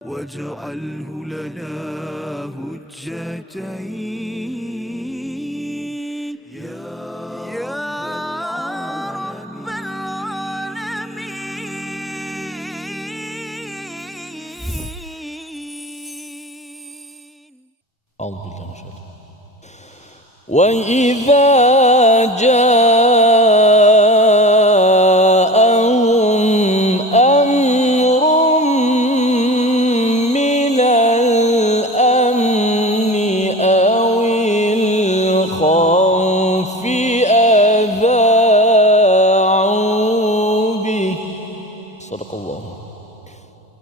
واجعله لنا هجتين يا رب العالمين. أعوذ بالله من الشيطان. وإذا جاءهم أمر من الأمن أو الخوف أذاعوا به. صدق الله.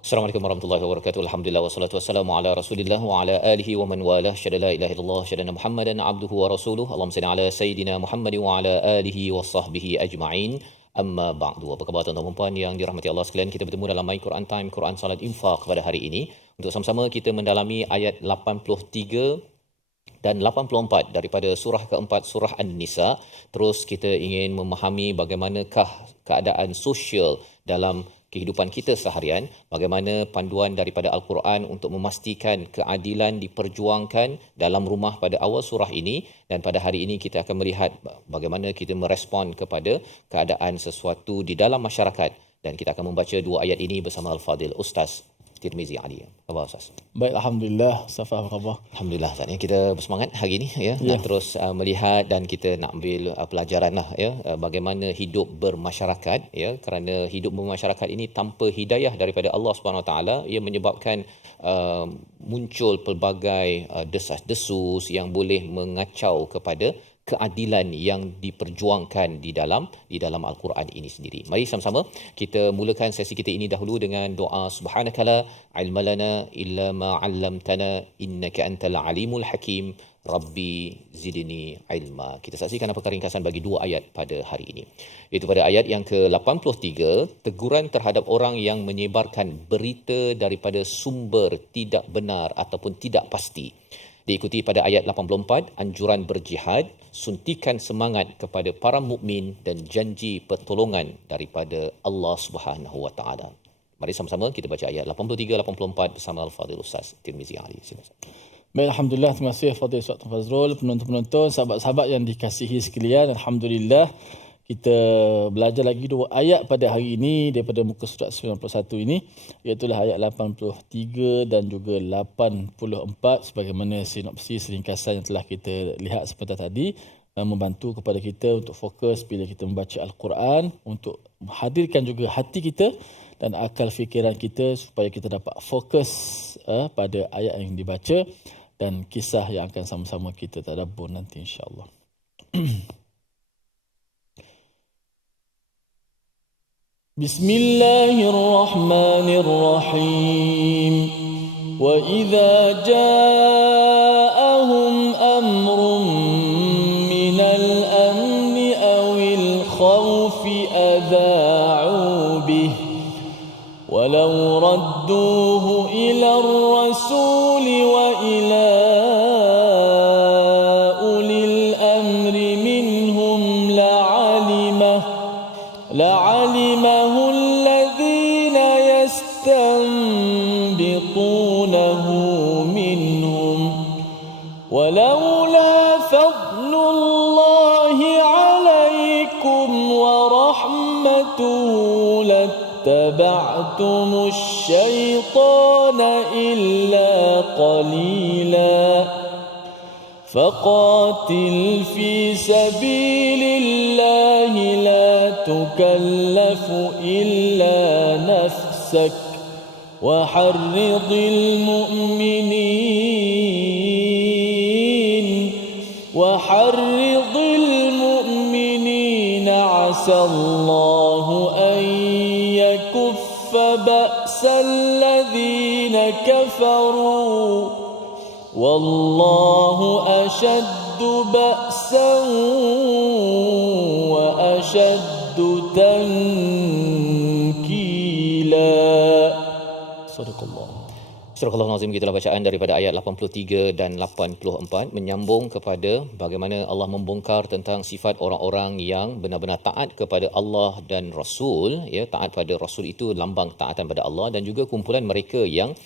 Assalamualaikum warahmatullahi wabarakatuh. Alhamdulillah wassalatu wassalamu ala Rasulillah wa ala alihi wa man walah. Syada la ilaha illallah, syada Muhammadan abduhu wa rasuluh. Allahumma salli ala sayidina Muhammad wa ala alihi wa sahbihi ajma'in. Amma ba'du. Apa khabar tuan-tuan dan puan yang dirahmati Allah sekalian? Kita bertemu dalam My Quran Time, Quran Salat Infaq pada hari ini untuk sama-sama kita mendalami ayat 83 dan 84 daripada surah keempat, surah An-Nisa. Terus kita ingin memahami bagaimanakah keadaan sosial dalam kehidupan kita seharian, bagaimana panduan daripada Al-Quran untuk memastikan keadilan diperjuangkan dalam rumah pada awal surah ini, dan pada hari ini kita akan melihat bagaimana kita merespon kepada keadaan sesuatu di dalam masyarakat, dan kita akan membaca dua ayat ini bersama Al-Fadil Ustaz Tirmizi Ali. Apa khabar Ustaz? Baik, alhamdulillah. Safa, apa khabar? Alhamdulillah Ustaz, ya, kita bersemangat hari ini ya, nak terus melihat dan kita nak ambil pelajaran lah ya, bagaimana hidup bermasyarakat ya, kerana hidup bermasyarakat ini tanpa hidayah daripada Allah Subhanahu Wa Taala ia menyebabkan muncul pelbagai desas-desus yang boleh mengacau kepada keadilan yang diperjuangkan di dalam Al-Quran ini sendiri. Mari sama-sama kita mulakan sesi kita ini dahulu dengan doa subhanakala ilmalana illa ma 'allamtana innaka antal alimul hakim rabbi zidni ilma. Kita saksikan apakah ringkasan bagi dua ayat pada hari ini. Iaitu pada ayat yang ke-83, teguran terhadap orang yang menyebarkan berita daripada sumber tidak benar ataupun tidak pasti. Diikuti pada ayat 84, anjuran berjihad, suntikan semangat kepada para mukmin dan janji pertolongan daripada Allah Subhanahu Wa Taala. Mari sama-sama kita baca ayat 83-84 bersama Al-Fadhil Ustaz Tirmizi Ali. Silakan. Baik, alhamdulillah. Terima kasih Fadil Ustaz Fazrul, penonton-penonton, sahabat-sahabat yang dikasihi sekalian. Alhamdulillah, kita belajar lagi dua ayat pada hari ini daripada muka surat 91 ini, iaitu ayat 83 dan juga 84, sebagaimana sinopsis ringkasan yang telah kita lihat sebentar tadi, membantu kepada kita untuk fokus bila kita membaca Al-Quran, untuk menghadirkan juga hati kita dan akal fikiran kita supaya kita dapat fokus pada ayat yang dibaca dan kisah yang akan sama-sama kita tadabbur nanti insya-Allah. Bismillahirrahmanirrahim. Wa idza ja'ahum amrun minal amni awil khawfi adha'u bih walau radduhu ila ar-rasul wa ila ulil amri minhum لعلمه الذين يستنبطونه منهم ولولا فضل الله عليكم ورحمته لاتبعتم الشيطان إلا قليلا فقاتل في سبيل الله لا تكلف إلا نفسك وحرض المؤمنين عسى الله أن يكف بأس الذين كفروا والله أشد بأسا وأشد تنكيلا. صدق الله. Surah Al-Nazim kita bacaan daripada ayat 83 dan 84 menyambung kepada bagaimana Allah membongkar tentang sifat orang-orang yang benar-benar taat kepada Allah dan Rasul, ya, taat pada Rasul itu lambang taatan pada Allah, dan juga kumpulan mereka yang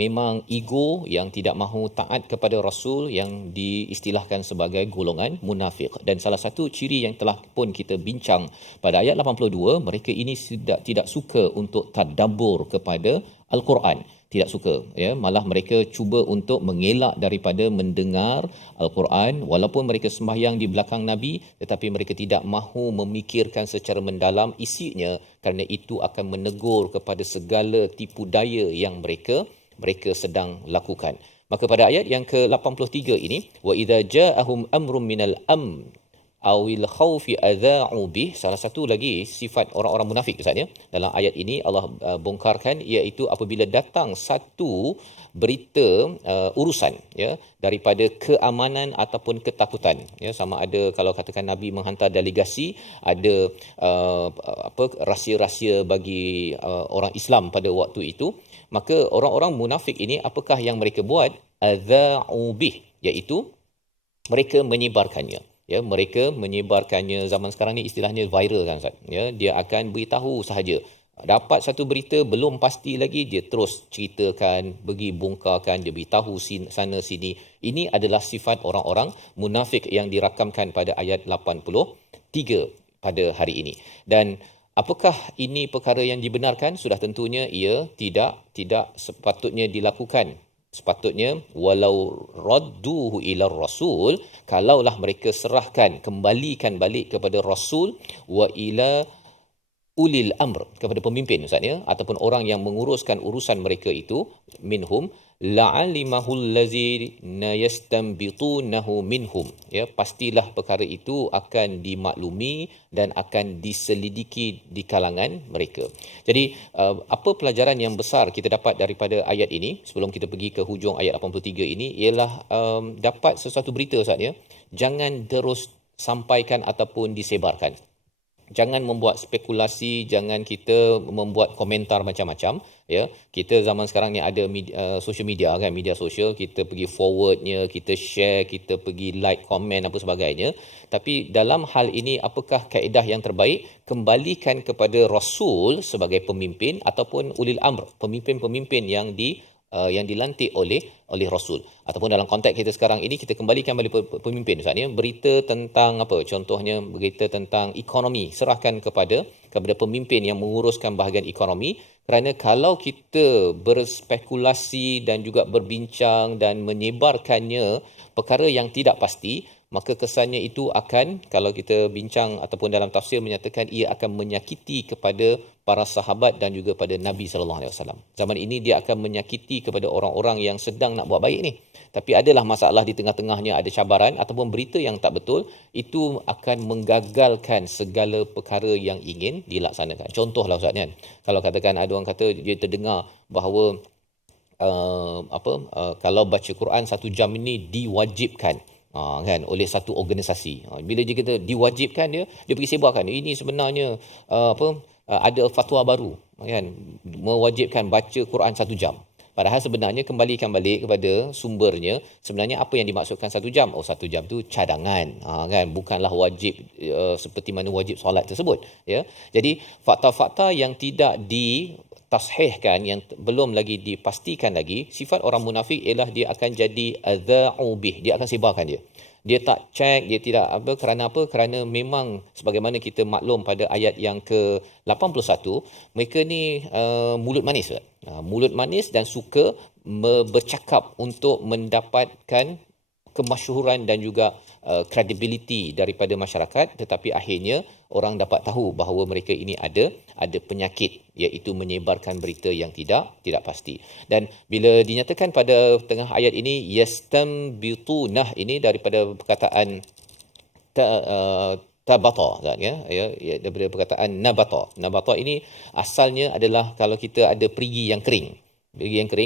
memang ego, yang tidak mahu taat kepada Rasul, yang diistilahkan sebagai golongan munafik. Dan salah satu ciri yang telah pun kita bincang pada ayat 82, mereka ini tidak suka untuk tadabbur kepada Al-Quran, tidak suka, ya, malah mereka cuba untuk mengelak daripada mendengar Al-Quran, walaupun mereka sembahyang di belakang Nabi, tetapi mereka tidak mahu memikirkan secara mendalam isinya, kerana itu akan menegur kepada segala tipu daya yang mereka sedang lakukan. Maka pada ayat yang ke-83 ini, wa idza ja'ahum amrun minal awil khawfi adha'u bih, salah satu lagi sifat orang-orang munafik Ustaz, ya, dalam ayat ini Allah bongkarkan, iaitu apabila datang satu berita urusan, ya, daripada keamanan ataupun ketakutan, ya, sama ada kalau katakan Nabi menghantar delegasi, ada rahsia-rahsia bagi orang Islam pada waktu itu, maka orang-orang munafik ini apakah yang mereka buat? Adha'u bih, iaitu mereka menyebarkannya. Ya, mereka menyebarkannya. Zaman sekarang ni istilahnya viral kan Ustaz. Ya, dia akan beritahu sahaja. Dapat satu berita belum pasti lagi, dia terus ceritakan, bagi bongkarkan, dia beritahu sana sini. Ini adalah sifat orang-orang munafik yang dirakamkan pada ayat 83 pada hari ini. Dan apakah ini perkara yang dibenarkan? Sudah tentunya ia tidak sepatutnya dilakukan. Sepatutnya walau radduhu ila rasul, kalaulah mereka serahkan, kembalikan balik kepada rasul, wa ila ulil amr, kepada pemimpin Ustaz, ya, ataupun orang yang menguruskan urusan mereka itu, minhum la'alimahul ladzina yastanbitunahu minhum, ya, pastilah perkara itu akan dimaklumi dan akan diselidiki di kalangan mereka. Jadi apa pelajaran yang besar kita dapat daripada ayat ini sebelum kita pergi ke hujung ayat 83 ini, ialah dapat sesuatu berita Ustaz, ya, jangan terus sampaikan ataupun disebarkan. Jangan membuat spekulasi, jangan kita membuat komentar macam-macam, ya. Kita zaman sekarang ni ada social media kan, media sosial, kita pergi forwardnya, kita share, kita pergi like, komen apa sebagainya. Tapi dalam hal ini apakah kaedah yang terbaik? Kembalikan kepada Rasul sebagai pemimpin ataupun ulil amr, pemimpin-pemimpin yang dilantik oleh Rasul, ataupun dalam konteks kita sekarang ini kita kembalikan balik pemimpin Ustaz, ya. Berita tentang apa, contohnya berita tentang ekonomi, serahkan kepada pemimpin yang menguruskan bahagian ekonomi, kerana kalau kita berspekulasi dan juga berbincang dan menyebarkannya perkara yang tidak pasti, maka kesannya itu akan, kalau kita bincang ataupun dalam tafsir menyatakan, ia akan menyakiti kepada para sahabat dan juga pada Nabi sallallahu alaihi wasallam. Zaman ini dia akan menyakiti kepada orang-orang yang sedang nak buat baik ni. Tapi adalah masalah di tengah-tengahnya, ada cabaran ataupun berita yang tak betul, itu akan menggagalkan segala perkara yang ingin dilaksanakan. Contohlah Ustaz, kan, kalau katakan ada orang kata dia terdengar bahawa kalau baca Quran 1 jam ini diwajibkan, kan, oleh satu organisasi. Bila dia kata diwajibkan, dia pergi sebarkan ini sebenarnya ada fatwa baru, kan, mewajibkan baca Quran 1 jam. Padahal sebenarnya kembalikan balik kepada sumbernya, sebenarnya apa yang dimaksudkan 1 jam? 1 jam tu cadangan, kan, bukanlah wajib seperti mana wajib solat tersebut, ya. Jadi fakta-fakta yang tidak ditashihkan, yang belum lagi dipastikan lagi, sifat orang munafik ialah dia akan jadi adza'u bih, dia akan sebarkan dia tak cek, dia tidak kerana apa? Kerana memang sebagaimana kita maklum pada ayat yang ke-81, mereka ni mulut manis, mulut manis dan suka bercakap untuk mendapatkan kemasyhuran dan juga credibility daripada masyarakat, tetapi akhirnya orang dapat tahu bahawa mereka ini ada penyakit, iaitu menyebarkan berita yang tidak pasti. Dan bila dinyatakan pada tengah ayat ini yastanbitunah, ini daripada perkataan tabata, ya, daripada perkataan nabata ini asalnya adalah kalau kita ada perigi yang kering,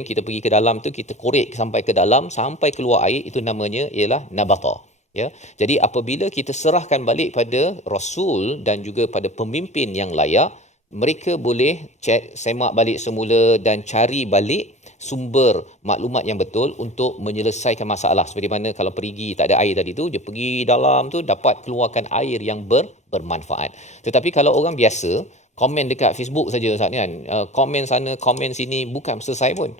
kita pergi ke dalam tu, kita korek sampai ke dalam, sampai keluar air, itu namanya ialah nabata, ya. Jadi apabila kita serahkan balik pada Rasul dan juga pada pemimpin yang layak, mereka boleh cek, semak balik semula dan cari balik sumber maklumat yang betul untuk menyelesaikan masalah. Seperti mana kalau perigi tak ada air tadi tu, dia pergi dalam tu dapat keluarkan air yang bermanfaat. Tetapi kalau orang biasa komen dekat Facebook saja Ustaz ni kan, komen sana komen sini bukan selesai pun.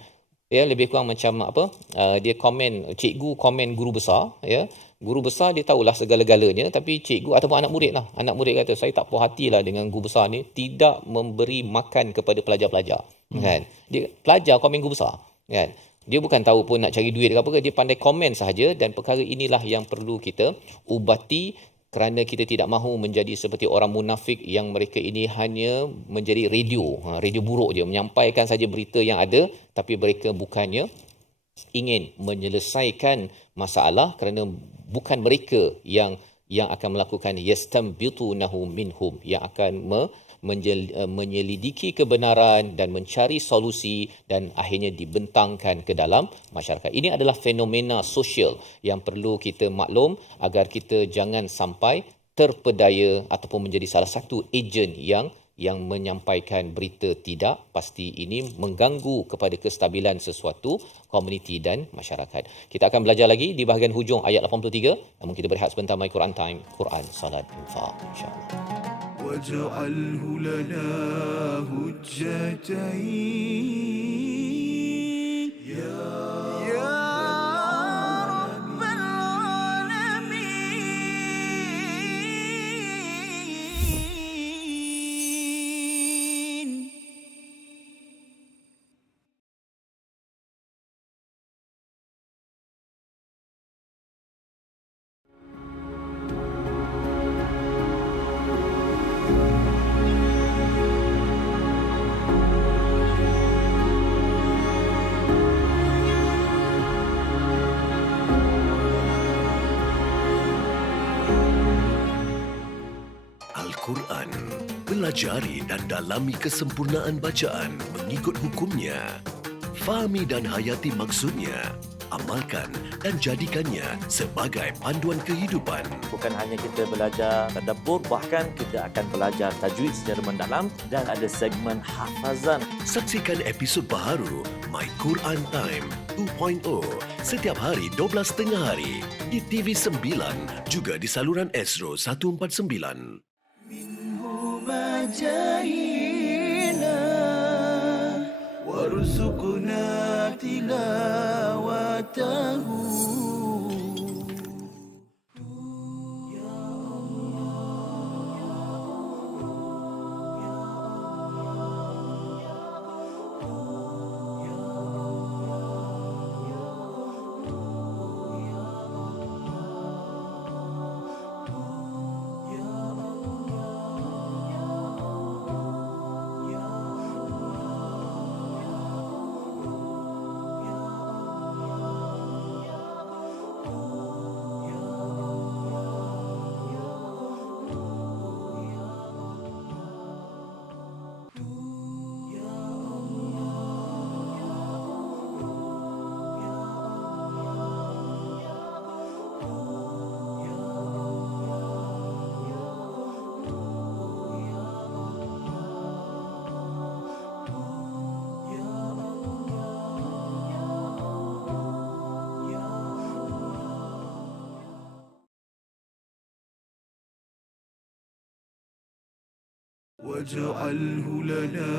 Ya, lebih kurang macam apa, dia komen cikgu, komen guru besar, ya. Guru besar dia tahulah segala-galanya, tapi cikgu ataupun anak murid kata saya tak puas hatilah dengan guru besar ni tidak memberi makan kepada pelajar-pelajar, kan. Dia pelajar komen guru besar, kan. Dia bukan tahu pun nak cari duit ke apa ke, dia pandai komen sahaja, dan perkara inilah yang perlu kita ubati kerana kita tidak mahu menjadi seperti orang munafik yang mereka ini hanya menjadi radio buruk je, menyampaikan saja berita yang ada, tapi mereka bukannya ingin menyelesaikan masalah kerana bukan mereka yang akan melakukan yastambitunahu minhum, yang akan menyelidiki kebenaran dan mencari solusi dan akhirnya dibentangkan ke dalam masyarakat. Ini adalah fenomena sosial yang perlu kita maklum agar kita jangan sampai terpedaya ataupun menjadi salah satu ejen yang menyampaikan berita tidak pasti. Ini mengganggu kepada kestabilan sesuatu komuniti dan masyarakat. Kita akan belajar lagi di bahagian hujung ayat 83. Namun kita berehat sebentar. My Quran Time, Quran, Salat, Infaq, insya-Allah. واجعله لنا هجتين يا رب العالمين. Al-Quran. Pelajari dan dalami kesempurnaan bacaan mengikut hukumnya. Fahami dan hayati maksudnya. Amalkan dan jadikannya sebagai panduan kehidupan. Bukan hanya kita belajar tadabbur, bahkan kita akan belajar tajwid secara mendalam dan ada segmen hafazan. Saksikan episod baharu My Quran Time 2.0 setiap hari 12.30 hari di TV9 juga di saluran Astro 149. جاهنا وارزقنا تلاوته واجعله لنا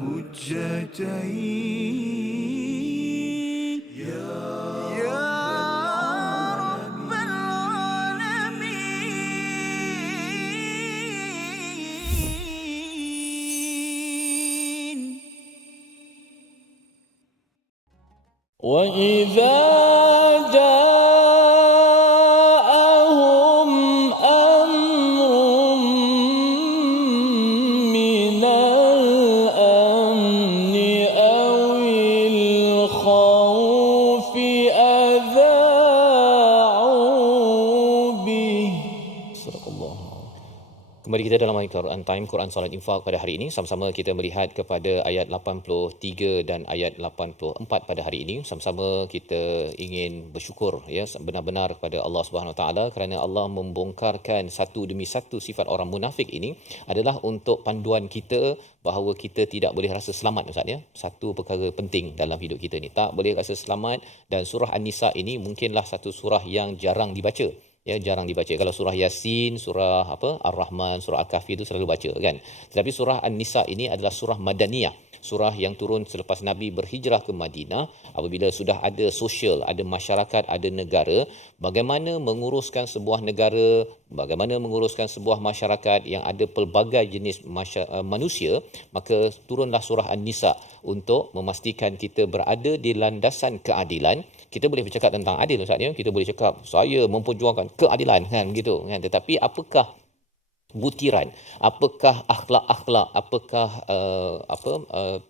هجتين يا رب العالمين. وإذا جاءهم أمر من الأمن أو الخوف أذاعوا به. صدق الله. Kembali kembali kita dalam Quran Time, Quran Salat Infak pada hari ini. Sama-sama kita melihat kepada ayat 83 dan ayat 84 pada hari ini. Sama-sama kita ingin bersyukur ya benar-benar kepada Allah Subhanahu Wa Taala kerana Allah membongkarkan satu demi satu sifat orang munafik ini adalah untuk panduan kita bahawa kita tidak boleh rasa selamat Ustaz ya. Satu perkara penting dalam hidup kita ni, tak boleh rasa selamat, dan surah An-Nisa ini mungkinlah satu surah yang jarang dibaca. Ya, jarang dibaca. Kalau surah Yasin, surah Ar-Rahman, surah Al-Kahfi itu selalu baca kan. Tetapi surah An-Nisa ini adalah surah Madaniyah, surah yang turun selepas Nabi berhijrah ke Madinah, apabila sudah ada sosial, ada masyarakat, ada negara, bagaimana menguruskan sebuah negara, bagaimana menguruskan sebuah masyarakat yang ada pelbagai jenis manusia, maka turunlah surah An-Nisa untuk memastikan kita berada di landasan keadilan. Kita boleh bercakap tentang adil Ustaz ya, kita boleh cakap saya memperjuangkan keadilan kan begitu kan, tetapi apakah butiran, apakah akhlak-akhlak, apakah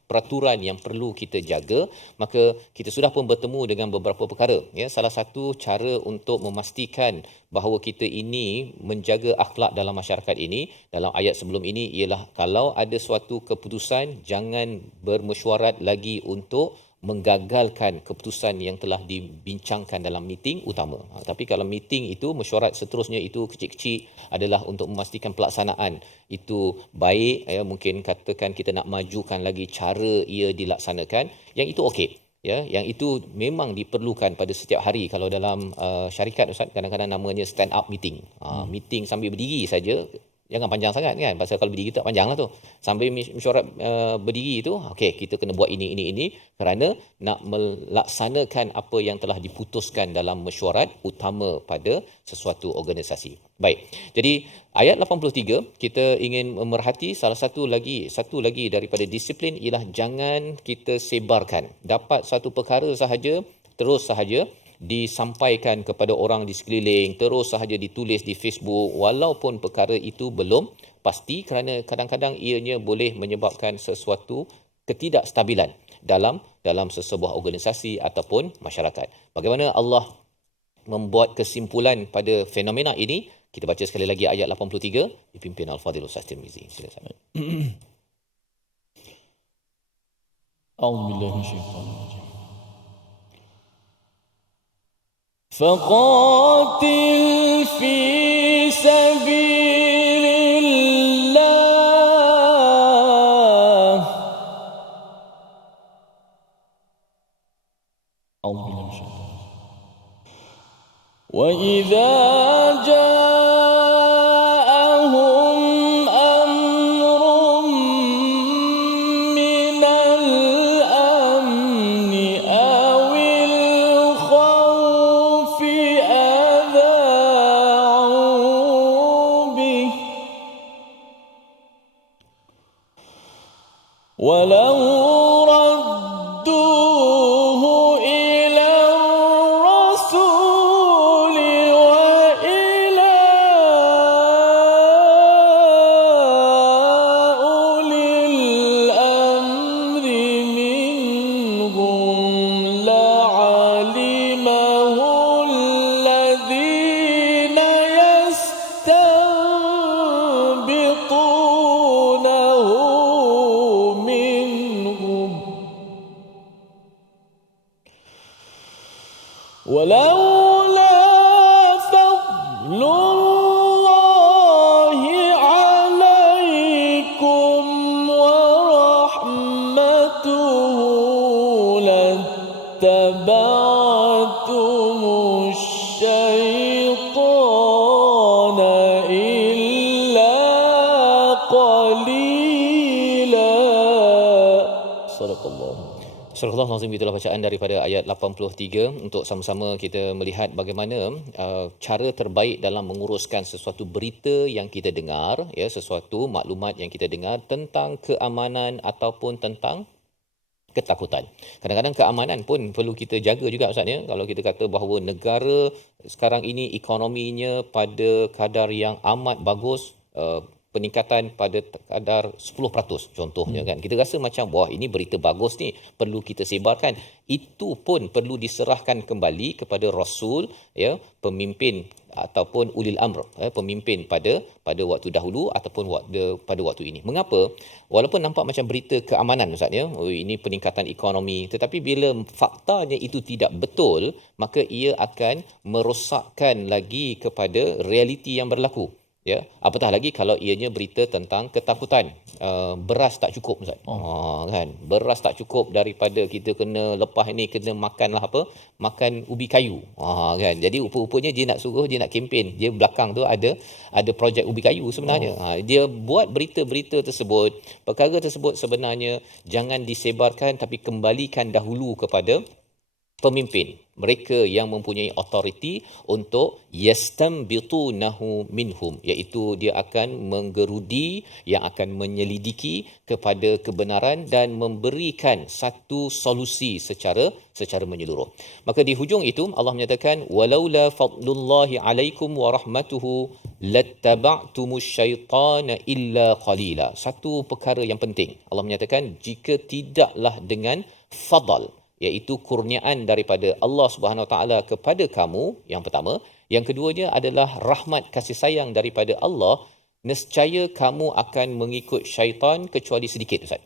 peraturan yang perlu kita jaga, maka kita sudah pun bertemu dengan beberapa perkara ya. Salah satu cara untuk memastikan bahawa kita ini menjaga akhlak dalam masyarakat ini dalam ayat sebelum ini ialah kalau ada suatu keputusan jangan bermesyuarat lagi untuk menggagalkan keputusan yang telah dibincangkan dalam meeting utama. Tapi kalau meeting itu mesyuarat seterusnya itu kecil-kecil adalah untuk memastikan pelaksanaan itu baik ya, mungkin katakan kita nak majukan lagi cara ia dilaksanakan, yang itu okey ya, yang itu memang diperlukan pada setiap hari. Kalau dalam syarikat Ustaz kadang-kadang namanya stand up meeting. Meeting sambil berdiri saja, jangan panjang sangat kan, pasal kalau berdiri tak panjang lah tu. Sambil mesyuarat berdiri tu, okey kita kena buat ini kerana nak melaksanakan apa yang telah diputuskan dalam mesyuarat utama pada sesuatu organisasi. Baik. Jadi ayat 83 kita ingin memerhati satu lagi daripada disiplin ialah jangan kita sebarkan. Dapat satu perkara sahaja terus sahaja disampaikan kepada orang di sekeliling, terus sahaja ditulis di Facebook walaupun perkara itu belum pasti, kerana kadang-kadang ianya boleh menyebabkan sesuatu ketidakstabilan dalam sesebuah organisasi ataupun masyarakat. Bagaimana Allah membuat kesimpulan pada fenomena ini? Kita baca sekali lagi ayat 83 dipimpin Al-Fadhil Ustaz Tirmizi. Silakan. A'udzubillahi minasyaitanir rajim. فقاتل في سبيل الله أعوذ بالله من الشيطان وإذا جاءهم أمر من الأمن أو الخوف أذاعوا به ولو ردوه إلى الرسول وإلى أولي الأمر منهم لعلمه الذين يستنبطونه منهم ولولا فضل الله عليكم ورحمته لاتبعتم الشيطان إلا قليلا. صدق الله. Surah Al-Azim, itulah bacaan daripada ayat 83 untuk sama-sama kita melihat bagaimana cara terbaik dalam menguruskan sesuatu berita yang kita dengar ya, sesuatu maklumat yang kita dengar tentang keamanan ataupun tentang ketakutan. Kadang-kadang keamanan pun perlu kita jaga juga Ustaz ya. Kalau kita kata bahawa negara sekarang ini ekonominya pada kadar yang amat bagus, peningkatan pada kadar 10% contohnya kan. Kita rasa macam wah ini berita bagus ni, perlu kita sebarkan. Itu pun perlu diserahkan kembali kepada Rasul, ya, pemimpin ataupun ulil amr, pemimpin pada waktu dahulu ataupun pada waktu ini. Mengapa? Walaupun nampak macam berita keamanan Ustaz, ya, oh, ini peningkatan ekonomi, tetapi bila faktanya itu tidak betul, maka ia akan merosakkan lagi kepada realiti yang berlaku. Ya, apatah lagi kalau ianya berita tentang ketakutan, beras tak cukup Ustaz. Kan, beras tak cukup, daripada kita kena lepas ni kena makanlah makan ubi kayu. Kan, jadi rupa-rupanya dia nak kempen, dia belakang tu ada projek ubi kayu sebenarnya. Dia buat berita-berita tersebut, perkara tersebut sebenarnya jangan disebarkan, tapi kembalikan dahulu kepada pemimpin, mereka yang mempunyai autoriti untuk yastambitunahu minhum, iaitu dia akan menggerudi, yang akan menyelidiki kepada kebenaran dan memberikan satu solusi secara menyeluruh. Maka di hujung itu Allah menyatakan walaula fadlullahi alaikum wa rahmatuhu lattaba'tumus syaitana illa qalila. Satu perkara yang penting, Allah menyatakan jika tidaklah dengan fadal, iaitu kurniaan daripada Allah Subhanahu Wa Taala kepada kamu, yang pertama. Yang keduanya adalah rahmat kasih sayang daripada Allah, nescaya kamu akan mengikut syaitan kecuali sedikit Ustaz.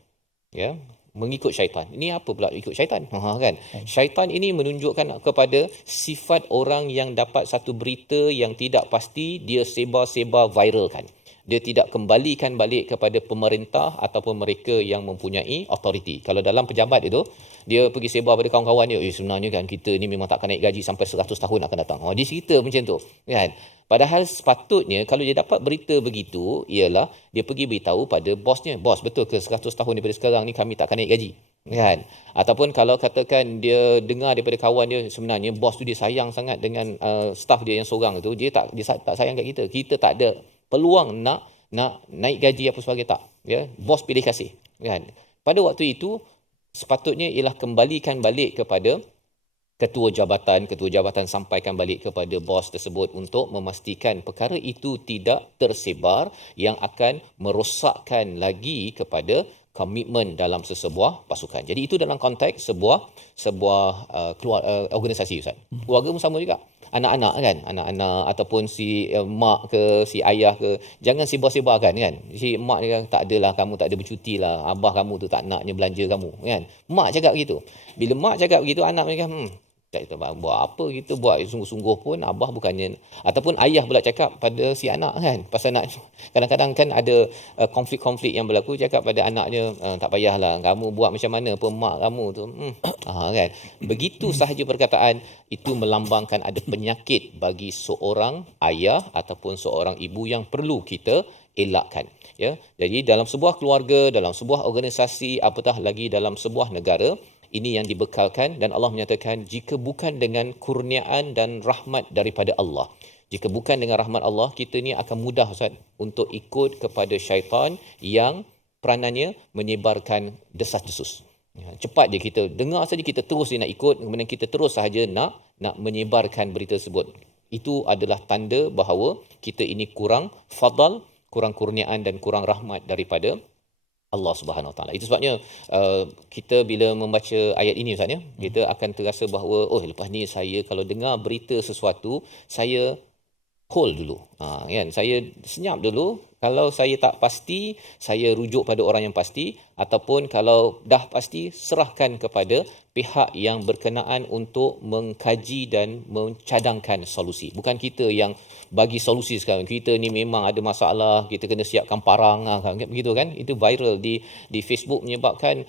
Ya, mengikut syaitan. Ini apa pula ikut syaitan? Kan? Syaitan ini menunjukkan kepada sifat orang yang dapat satu berita yang tidak pasti, dia sebar-sebar viralkan. Dia tidak kembalikan balik kepada pemerintah ataupun mereka yang mempunyai autoriti. Kalau dalam pejabat itu, dia pergi sebar pada kawan-kawan dia, sebenarnya kan kita ni memang tak akan naik gaji sampai 100 tahun akan datang. Dia cerita macam tu, kan? Padahal sepatutnya kalau dia dapat berita begitu, ialah dia pergi beritahu pada bosnya, bos, betul ke 100 tahun daripada sekarang ni kami tak akan naik gaji? Kan? Ataupun kalau katakan dia dengar daripada kawan dia, sebenarnya bos tu dia sayang sangat dengan staff dia yang seorang tu, dia tak sayang kat kita. Kita tak ada peluang nak naik gaji apa sebagainya, tak, ya, bos pilih kasih, kan? Pada waktu itu sepatutnya ialah kembalikan balik kepada ketua jabatan, sampaikan balik kepada bos tersebut untuk memastikan perkara itu tidak tersebar yang akan merosakkan lagi kepada komitmen dalam sesebuah pasukan. Jadi itu dalam konteks sebuah organisasi Ustaz. Keluarga pun sama juga. Anak-anak kan, anak-anak ataupun si mak ke si ayah ke, jangan sebar-sebarkan kan. Si mak dia tak adalah, kamu tak ada bercuti lah, abah kamu tu tak naknya belanja kamu kan. Mak cakap begitu. Bila mak cakap begitu, anak mereka tak tahu buat apa kita buat sungguh-sungguh pun, abah bukannya, ataupun ayah pula cakap pada si anak kan, pasal nak, kadang-kadang kan ada konflik-konflik yang berlaku, cakap pada anaknya, tak payahlah kamu buat macam mana pun mak kamu tu kan. Begitu sahaja perkataan itu melambangkan ada penyakit bagi seorang ayah ataupun seorang ibu yang perlu kita elakkan, ya. Jadi dalam sebuah keluarga, dalam sebuah organisasi, apatah lagi dalam sebuah negara, ini yang dibekalkan. Dan Allah menyatakan jika bukan dengan kurniaan dan rahmat daripada Allah, jika bukan dengan rahmat Allah, kita ni akan mudah Ustaz untuk ikut kepada syaitan yang peranannya menyebarkan desas-desus. Cepat je kita dengar saja, kita terus nak ikut, kemudian kita terus sahaja nak menyebarkan berita tersebut. Itu adalah tanda bahawa kita ini kurang fadal, kurang kurniaan dan kurang rahmat daripada Allah Subhanahu Wa Taala. Itu sebabnya kita bila membaca ayat ini Ustaz, ya, kita akan terasa bahawa lepas ni saya kalau dengar berita sesuatu, saya hold dulu. Kan? Saya senyap dulu. Kalau saya tak pasti, saya rujuk pada orang yang pasti, ataupun kalau dah pasti, serahkan kepada pihak yang berkenaan untuk mengkaji dan mencadangkan solusi. Bukan kita yang bagi solusi sekarang. Kita ni memang ada masalah, kita kena siapkan parang, begitu kan? Itu viral di Facebook, menyebabkan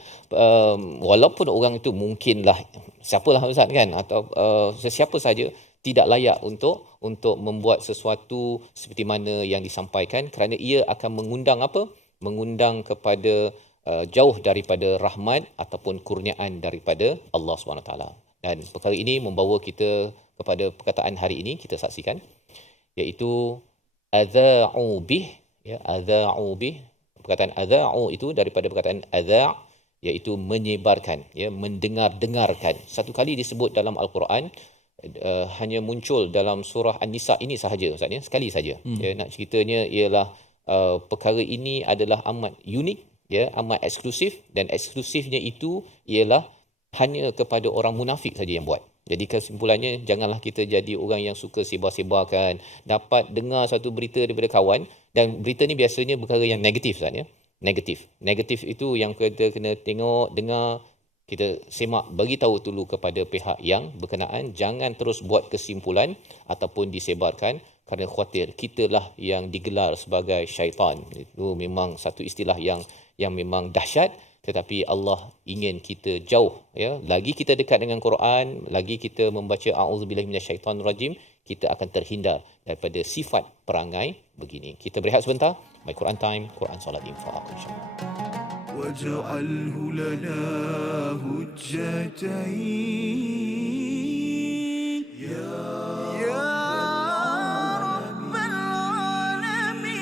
walaupun orang itu mungkinlah siapalah Ustaz kan, atau sesiapa saja tidak layak untuk membuat sesuatu seperti mana yang disampaikan, kerana ia akan mengundang apa? Mengundang kepada jauh daripada rahmat ataupun kurniaan daripada Allah SWT. Dan perkara ini membawa kita kepada perkataan hari ini kita saksikan, iaitu adza'u bih, ya, adza'u bih. Perkataan adza'u itu daripada perkataan adza', iaitu menyebarkan, ya, mendengar-dengarkan. Satu kali disebut dalam Al-Quran, hanya muncul dalam surah An-Nisa ini sahaja Ustaz, ya, sekali saja. Ya, nak ceritanya ialah perkara ini adalah amat unik, ya, amat eksklusif, dan eksklusifnya itu ialah hanya kepada orang munafik saja yang buat. Jadi kesimpulannya, janganlah kita jadi orang yang suka sebar-sebarkan, dapat dengar satu berita daripada kawan, dan berita ni biasanya perkara yang negatif, Ustaz, ya. Negatif itu yang kita kena tengok, dengar, kita semak, bagi tahu dulu kepada pihak yang berkenaan, jangan terus buat kesimpulan ataupun disebarkan, kerana khawatir kitalah yang digelar sebagai syaitan. Itu memang satu istilah yang memang dahsyat, tetapi Allah ingin kita jauh, ya. Lagi kita dekat dengan Quran, lagi kita membaca a'udzubillahi minasyaitonirrajim, kita akan terhindar daripada sifat perangai begini. Kita berehat sebentar. My Quran Time, Quran Salat Infaq, insya-Allah. واجعله لنا هجتين يا رب العالمين.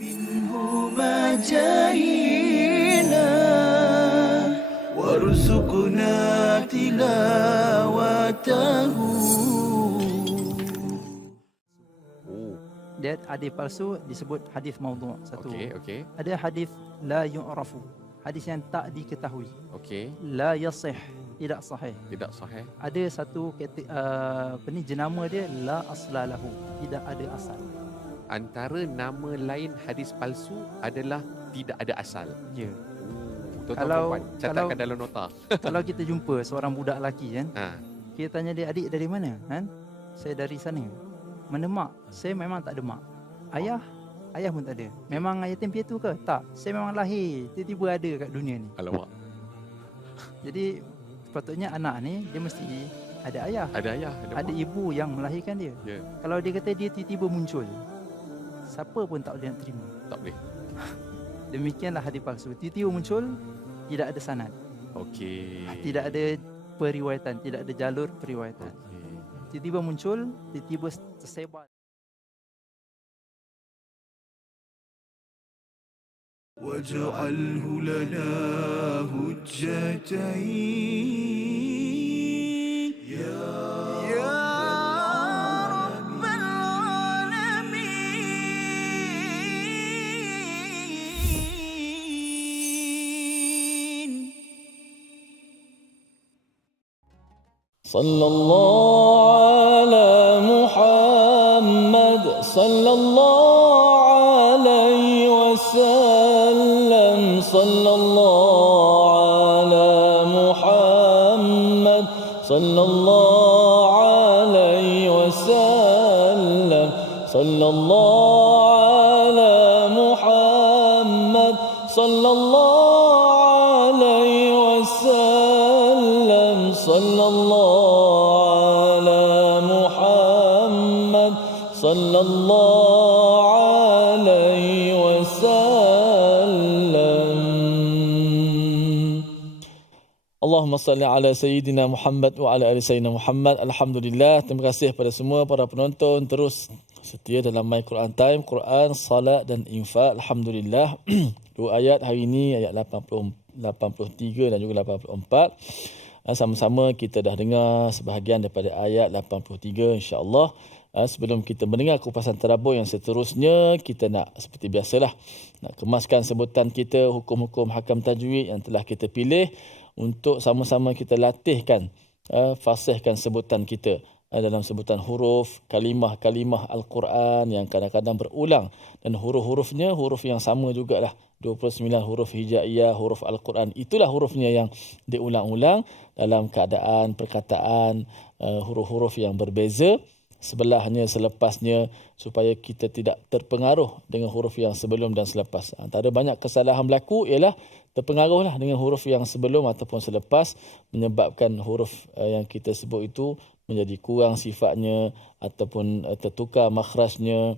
منهما جاهينا وارزقنا تلاوته. Dia hadis palsu disebut hadis maudhu', satu. Okey. Ada hadis la yu'rafu, hadis yang tak diketahui. Okey. La yasih, tidak sahih. Tidak sahih. Ada satu jenama dia la aslalahu, tidak ada asal. Antara nama lain hadis palsu adalah tidak ada asal. Ya. Tuan-tuan Kalau- puan, catatkan dalam nota. Kalau kita jumpa seorang budak lelaki kan, Ha. kita tanya dia, adik dari mana? Kan? Saya dari sana. Mana mak? Saya memang tak ada mak. Ayah? Ayah pun tak ada. Memang yatim piatu ke? Tak. Saya memang lahir, tiba-tiba ada kat dunia ni. Alamak. Jadi sepatutnya anak ni dia mesti ada ayah, Ada ayah, ada ada mak. ibu yang melahirkan dia. Ya, Kalau dia kata dia tiba-tiba muncul, siapa pun tak boleh nak terima. tak boleh. Demikianlah hadis palsu. Tiba-tiba muncul, tidak ada sanad, Okey. tidak ada periwayatan, tidak ada jalur periwayatan. Okey. Tiba-tiba muncul, tiba-tiba tersebar. واجعله لنا هجتين يا رب العالمين. صلى الله على محمد صلى الله عليه وسلم صلى الله على محمد صلى الله عليه وسلم صلى الله على محمد صلى الله عليه وسلم صلى الله على محمد صلى الله عليه وسلم. Allahumma salli ala Sayyidina Muhammad wa ala ali Sayyidina Muhammad. Alhamdulillah, terima kasih kepada semua para penonton terus setia dalam My Quran Time, Quran, Salat dan Infak. Alhamdulillah. Dua ayat hari ini, ayat 83 dan juga 84. Sama-sama kita dah dengar sebahagian daripada ayat 83, insya-Allah. Sebelum kita mendengar kupasan tadabbur yang seterusnya, kita nak seperti biasalah nak kemaskan sebutan kita, hukum-hukum hakam tajwid yang telah kita pilih untuk sama-sama kita latihkan fasihkan sebutan kita dalam sebutan huruf, kalimah-kalimah Al-Quran yang kadang-kadang berulang, dan huruf-hurufnya huruf yang sama jugalah, 29 huruf hijaiyah, huruf Al-Quran. Itulah hurufnya yang diulang-ulang dalam keadaan perkataan huruf-huruf yang berbeza, sebelahnya, selepasnya, supaya kita tidak terpengaruh dengan huruf yang sebelum dan selepas. Antara banyak kesalahan berlaku ialah terpengaruhlah dengan huruf yang sebelum ataupun selepas, menyebabkan huruf yang kita sebut itu menjadi kurang sifatnya ataupun tertukar makhrajnya,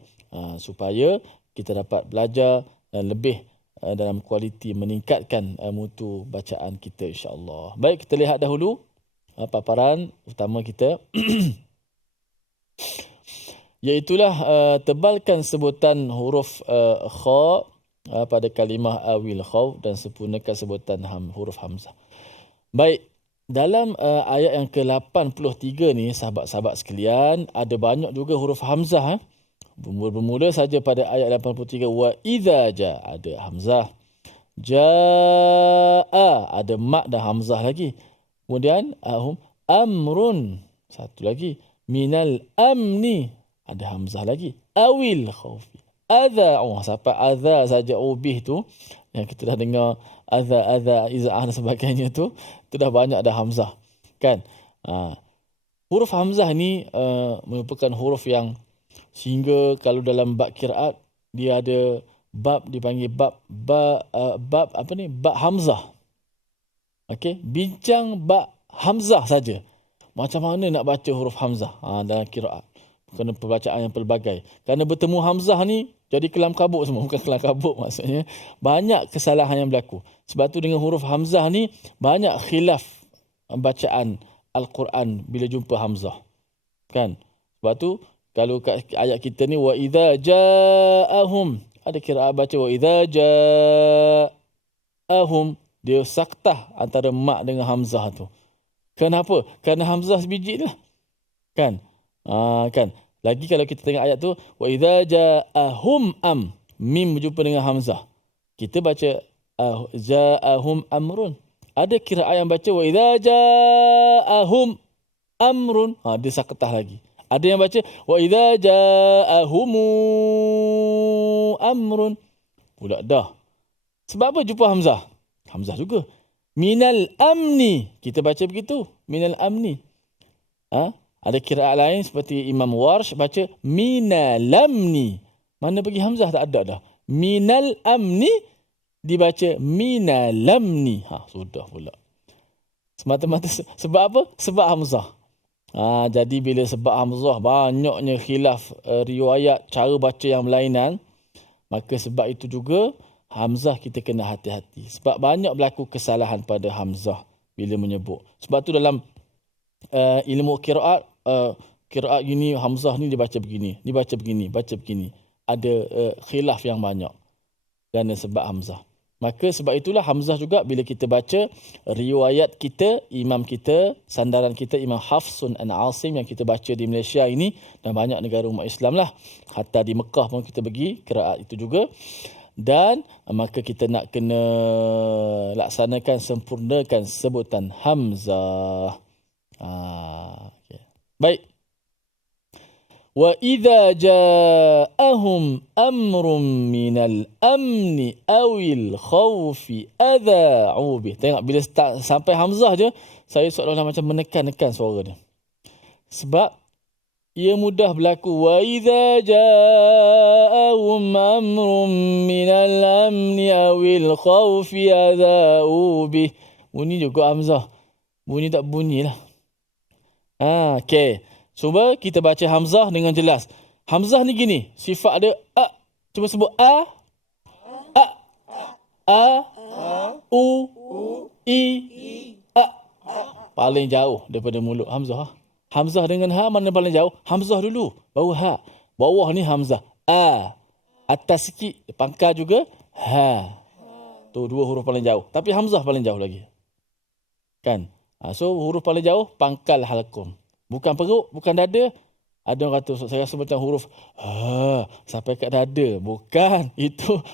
supaya kita dapat belajar lebih dalam kualiti, meningkatkan mutu bacaan kita, insya-Allah. Baik, kita lihat dahulu paparan utama kita. Iaitulah tebalkan sebutan huruf kha pada kalimah awil khauf dan sempurnakan sebutan huruf hamzah. Baik, dalam ayat yang ke-83 ni, sahabat-sahabat sekalian, ada banyak juga huruf hamzah. Bermula saja pada ayat 83, wa idza ja, ada hamzah. Jaa, ada mak dan hamzah lagi. Kemudian amrun, satu lagi. Minal amni, ada hamzah lagi. Awil khaufi. Adha, sampai adha saja ubih tu, yang kita dah dengar adha, iza'ah dan sebagainya tu dah banyak dah hamzah. Kan? Huruf hamzah ni merupakan huruf yang, sehingga kalau dalam bab qiraat, dia ada bab dipanggil bab hamzah. Okey, bincang bab hamzah saja. Macam mana nak baca huruf hamzah dalam qiraat. Kerana pembacaan yang pelbagai. Kerana bertemu hamzah ni jadi kelam kabut semua. Bukan kelam kabut maksudnya. Banyak kesalahan yang berlaku. Sebab tu dengan huruf hamzah ni banyak khilaf bacaan Al-Quran bila jumpa hamzah. Kan? Sebab tu kalau kat ayat kita ni, wa idza ja'ahum, ada qiraat baca wa idza ja'ahum, dia saktah antara mak dengan hamzah tu. Kenapa? Kerana hamzah sebiji lah. Kan? Kan? Lagi kalau kita tengok ayat tu, wa idza ja'ahum mim berjumpa dengan hamzah. Kita baca ja'ahum amrun. Ada qiraat yang baca wa idza ja'ahum amrun. Dia saktah lagi. Ada yang baca wa idza ja'ahumu amrun. Pula dah. Sebab apa jumpa hamzah? Hamzah juga. Minal amni. Kita baca begitu. Minal amni. Ada qiraat lain seperti Imam Warsh baca minal amni. Mana pergi hamzah? Tak ada dah. Minal amni dibaca minal amni. Sudah pula. Semata-mata sebab apa? Sebab hamzah. Jadi bila sebab hamzah banyaknya khilaf riwayat cara baca yang berlainan, maka sebab itu juga hamzah kita kena hati-hati. Sebab banyak berlaku kesalahan pada hamzah bila menyebut. Sebab tu dalam ilmu qiraat, qiraat gini, hamzah ni dibaca begini, dibaca begini, baca begini. Ada khilaf yang banyak kerana sebab hamzah. Maka sebab itulah hamzah juga bila kita baca riwayat kita, imam kita, sandaran kita Imam Hafsun an Asim yang kita baca di Malaysia ini dan banyak negara umat Islam lah. Hatta di Mekah pun kita pergi qiraat itu juga. Dan maka kita nak kena laksanakan, sempurnakan sebutan hamzah. Okay. Baik. Wa idza ja'ahum amrun minal amni awil khawfi adha'u bih. Tengok bila start sampai hamzah je, saya seolah-olah macam menekan-nekan suara dia. Sebab ia mudah berlaku. Wa idza ja'ahum amrun minal amni awil khawfi adha'u bih. Bunyi juga hamzah. Bunyi tak bunyilah. Okey. Cuba kita baca hamzah dengan jelas. Hamzah ni gini, sifat dia a. Cuba sebut a, u, i, a. Paling jauh daripada mulut hamzah. Hamzah dengan ha mana paling jauh? Hamzah dulu, baru ha. Bawah ni hamzah. A. Atas sikit pangkal juga ha. Tu dua huruf paling jauh. Tapi hamzah paling jauh lagi. Kan? So huruf paling jauh pangkal halqum. Bukan perut, bukan dada, Ada orang kata, "Ustaz, saya rasa macam huruf sampai kat dada." Bukan. Itu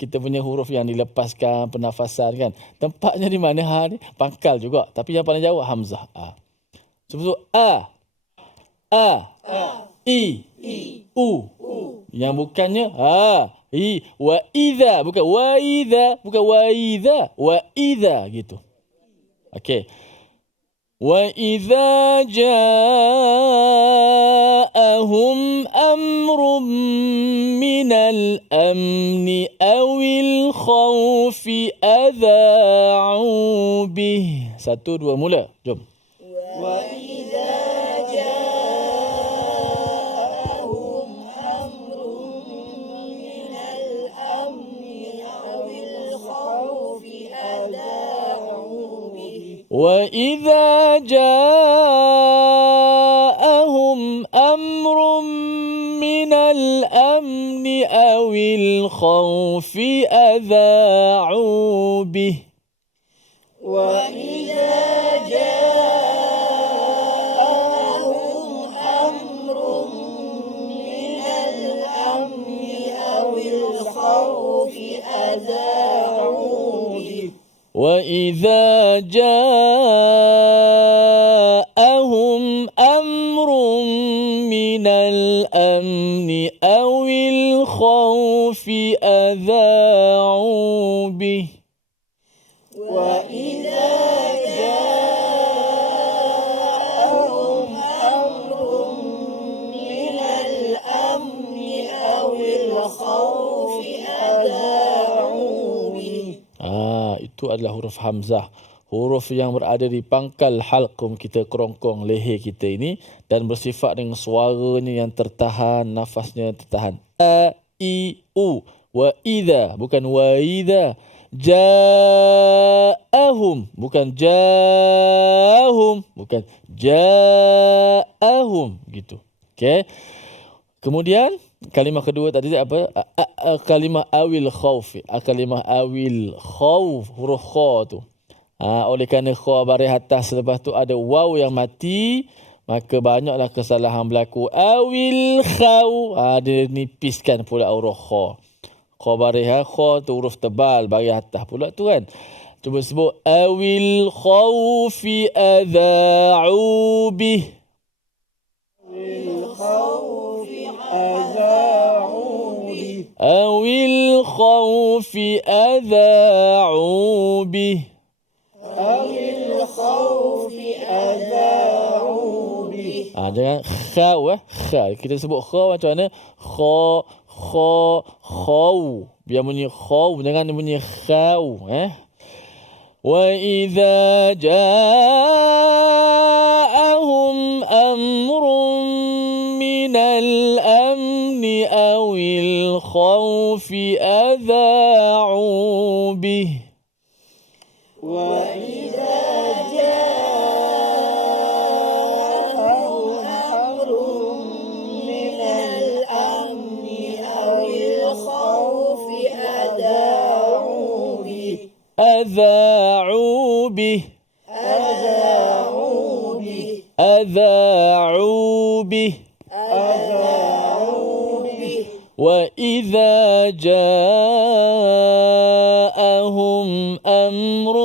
kita punya huruf yang dilepaskan, pernafasan kan. Tempatnya di mana? Ni pangkal juga. Tapi yang paling jauh hamzah. Sebut I, U. Yang bukannya wa idza, bukan wa idza, wa idza gitu. Okey. Wa idza ja'ahum amrun minal amni awil khawfi adha'u bih. 1 2 mula. Jom. Wa idza ja'ahum amrun minal amni awil khawfi adha'u bih. وَإِذَا جَاءَهُمْ أَمْرٌ مِّنَ الْأَمْنِ أَوِ الْخَوْفِ أَذَاعُوا بِهِ وَإِذَا جَاءَهُمْ أَمْرٌ مِّنَ الْأَمْنِ أَوِ الْخَوْفِ أَذَاعُوا بِهِ وَإِذَا جَاءَهُمْ أَمْرٌ مِّنَ الْأَمْنِ أَوِ الْخَوْفِ أَذَاعُوا بِهِ وَإِذَا جَاءَهُمْ أَمْرٌ مِّنَ الْأَمْنِ أَوِ الْخَوْفِ أَذَاعُوا بِهِ. Itu adalah huruf hamzah. Huruf yang berada di pangkal halqum kita, kerongkong leher kita ini, dan bersifat dengan suaranya yang tertahan, nafasnya tertahan. A, I, U. Wa idza, bukan wa idza. Ja'ahum, bukan ja'ahum, bukan ja'ahum, gitu. Okey. Kemudian kalimah kedua tadi apa? Kalimah awil khawf. Kalimah awil khawf, huruf kha tu. Oleh kerana kha baris atas, selepas tu ada waw yang mati, maka banyaklah kesalahan berlaku. Awil khaw, dia nipiskan pula huruf kha. Kha baris kha tu huruf tebal baris atas pula tu kan. Cuba sebut awil khawfi adha'u bih. Awil khawfi adha'u bih. Awil khawfi adha'u bih. Jangan khaw kha. Kita sebut kha macam mana? Khaw. Biar bunyi khaw, jangan bunyi khaw. Wa idza ja'ahum amrun minal amni awil khawfi adha'u bih. وَإِذَا جَاءَهُمْ أَمْرٌ مِّنَ الْأَمْنِ أَوِ الْخَوْفِ أَذَاعُوا بِهِ. أذاعوا به. أَذَاعُوا بِهِ. أذاعوا به. أَذَاعُوا بِهِ. وَإِذَا جَاءَهُمْ أَمْرٌ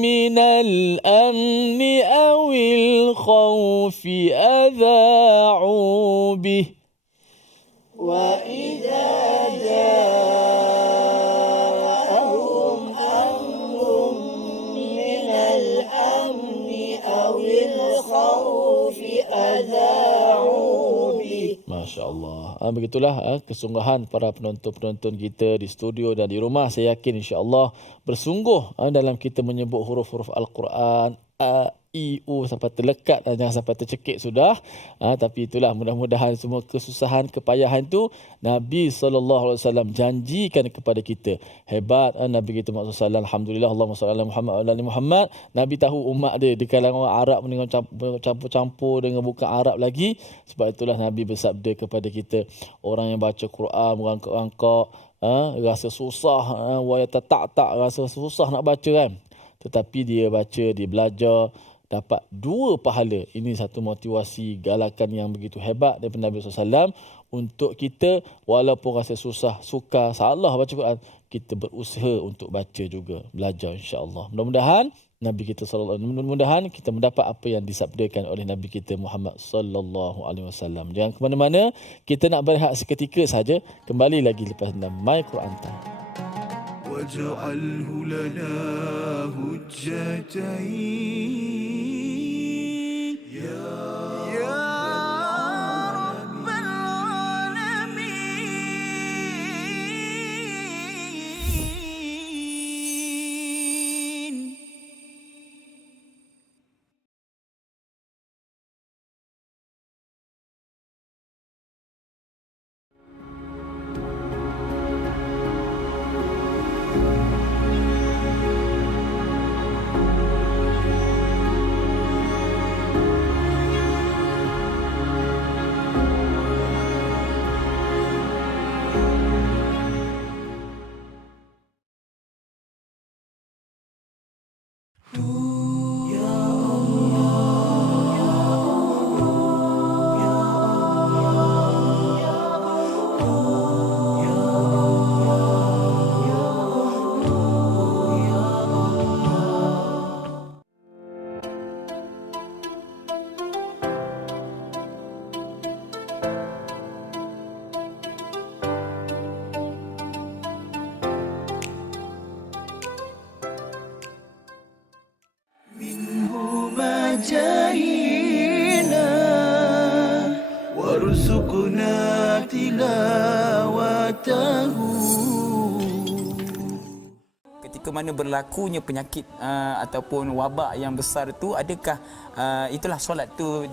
مِّنَ الْأَمْنِ أَوِ الْخَوْفِ أَذَاعُوا بِهِ وَإِذَا جَاءَهُمْ أَمْرٌ مِّنَ الْأَمْنِ أَوِ الْخَوْفِ أَذَاعُوا بِهِ. Masya Allah. Begitulah kesungguhan para penonton-penonton kita di studio dan di rumah. Saya yakin insya-Allah bersungguh dalam kita menyebut huruf-huruf Al-Quran, A, I, U sampai terlekat, jangan sampai tercekik sudah. Tapi itulah, mudah-mudahan semua kesusahan, kepayahan itu Nabi SAW janjikan kepada kita. Hebat Nabi kita Muhammad SAW. Alhamdulillah. Allahumma salli ala Muhammad wa ala ali Muhammad. Nabi tahu umat dia di kalangan orang Arab dengan campur-campur dengan bukan Arab lagi. Sebab itulah Nabi bersabda kepada kita, orang yang baca Quran merangkak-rangkak, rasa susah, wayata tak rasa susah nak baca kan. Tetapi dia baca, dia belajar, dapat 2 pahala. Ini satu motivasi galakan yang begitu hebat daripada Nabi SAW untuk kita walaupun rasa susah, sukar, salah baca Quran, kita berusaha untuk baca juga, belajar insya-Allah. Mudah-mudahan Nabi kita mudah-mudahan kita mendapat apa yang disabdakan oleh Nabi kita Muhammad sallallahu alaihi wasallam. Jangan ke mana-mana, kita nak berehat seketika saja, kembali lagi lepas My Quran Time. واجعله لنا هجتين يا رب العالمين. جاهنا وارزقنا تلاوته. Ketika mana berlakunya penyakit ataupun wabak yang besar itu, adakah itulah solat tu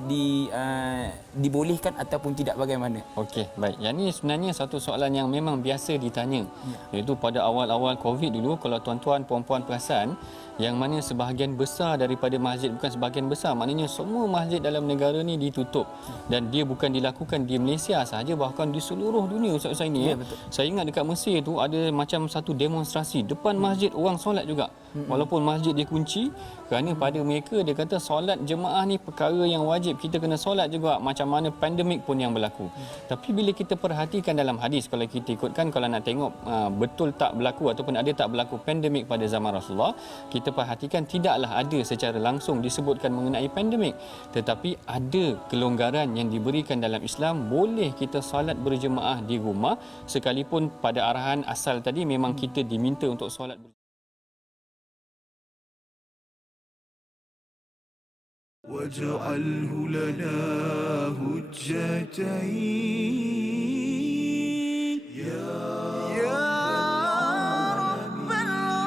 dibolehkan ataupun tidak, bagaimana? Okey, baik. Yang ni sebenarnya satu soalan yang memang biasa ditanya. Iaitu pada awal-awal Covid dulu, kalau tuan-tuan puan-puan perasan, yang mana sebahagian besar daripada masjid, bukan sebahagian besar, maknanya semua masjid dalam negara ni ditutup. Dan dia bukan dilakukan di Malaysia sahaja, bahkan di seluruh dunia Ustaz Husaini. Saya ingat dekat Mesir tu ada macam satu demonstrasi depan masjid, orang solat juga. Walaupun masjid dikunci, kerana pada mereka dia kata solat jemaah ni perkara yang wajib, kita kena solat juga macam mana pandemik pun yang berlaku. Tapi bila kita perhatikan dalam hadis, kalau kita ikutkan, kalau nak tengok betul tak berlaku ataupun ada tak berlaku pandemik pada zaman Rasulullah, kita perhatikan tidaklah ada secara langsung disebutkan mengenai pandemik, tetapi ada kelonggaran yang diberikan dalam Islam. Boleh kita solat berjemaah di rumah, sekalipun pada arahan asal tadi memang kita diminta untuk solat واجعله لنا هجتين يا رب العالمين.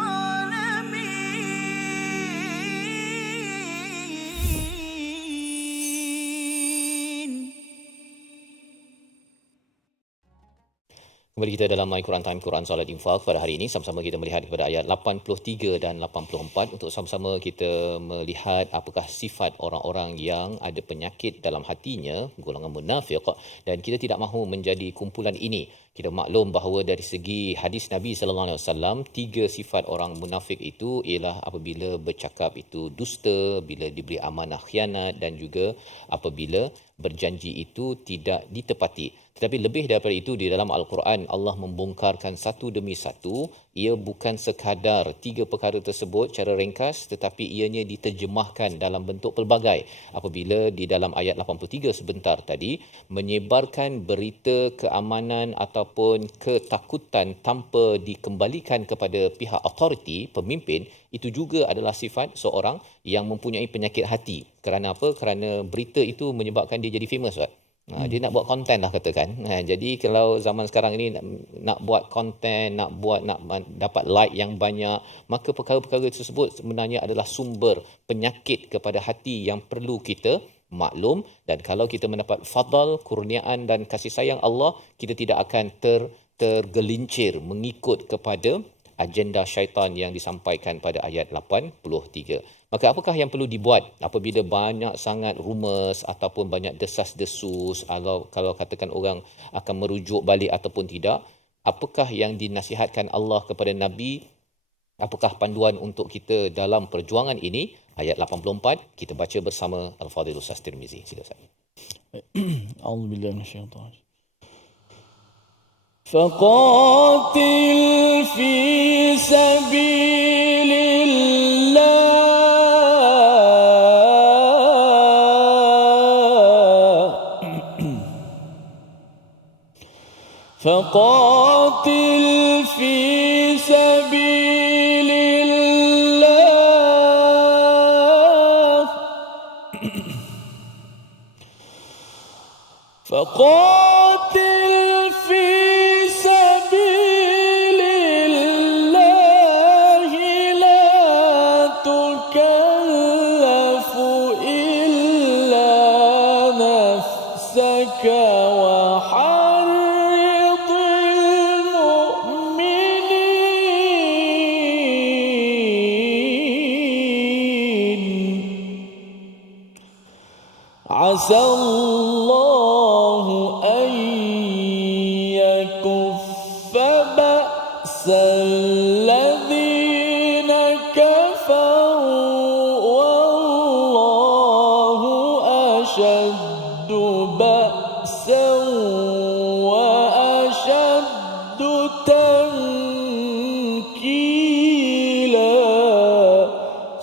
Kembali kita dalam My Quran Time, Quran Salat Infak. Pada hari ini sama-sama kita melihat kepada ayat 83 dan 84 untuk sama-sama kita melihat apakah sifat orang-orang yang ada penyakit dalam hatinya, golongan munafik, dan kita tidak mahu menjadi kumpulan ini. Kita maklum bahawa dari segi hadis Nabi sallallahu alaihi wasallam, 3 sifat orang munafik itu ialah apabila bercakap itu dusta, bila diberi amanah khianat, dan juga apabila berjanji itu tidak ditepati. Tetapi lebih daripada itu, di dalam Al-Quran Allah membongkarkan satu demi satu. Ia bukan sekadar 3 perkara tersebut secara ringkas, tetapi ianya diterjemahkan dalam bentuk pelbagai. Apabila di dalam ayat 83 sebentar tadi, menyebarkan berita keamanan ataupun ketakutan tanpa dikembalikan kepada pihak authority, pemimpin, itu juga adalah sifat seorang yang mempunyai penyakit hati. Kerana apa? Kerana berita itu menyebabkan dia jadi famous, Pak. Dia nak buat konten lah katakan. Jadi kalau zaman sekarang ini nak buat konten, nak dapat like yang banyak, maka perkara-perkara tersebut sebenarnya adalah sumber penyakit kepada hati yang perlu kita maklum. Dan kalau kita mendapat fadal, kurniaan dan kasih sayang Allah, kita tidak akan tergelincir mengikut kepada agenda syaitan yang disampaikan pada ayat 83. Maka apakah yang perlu dibuat apabila banyak sangat rumours ataupun banyak desas-desus, kalau katakan orang akan merujuk balik ataupun tidak? Apakah yang dinasihatkan Allah kepada Nabi Apakah panduan untuk kita dalam perjuangan ini? Ayat 84 kita baca bersama Al-Fadhil Ustaz Tirmizi. Sila Ustaz. A'udzubillahi minasyaitanir rajim. فقاتل في سبيل الله فقاتل في سبيل الله فقاتل في سبيل الله لا تكلف إلا نفسك وحرض المؤمنين عسى الله أن يكف بأس الذين كفروا والله أشد بأسا وأشد تنكيلا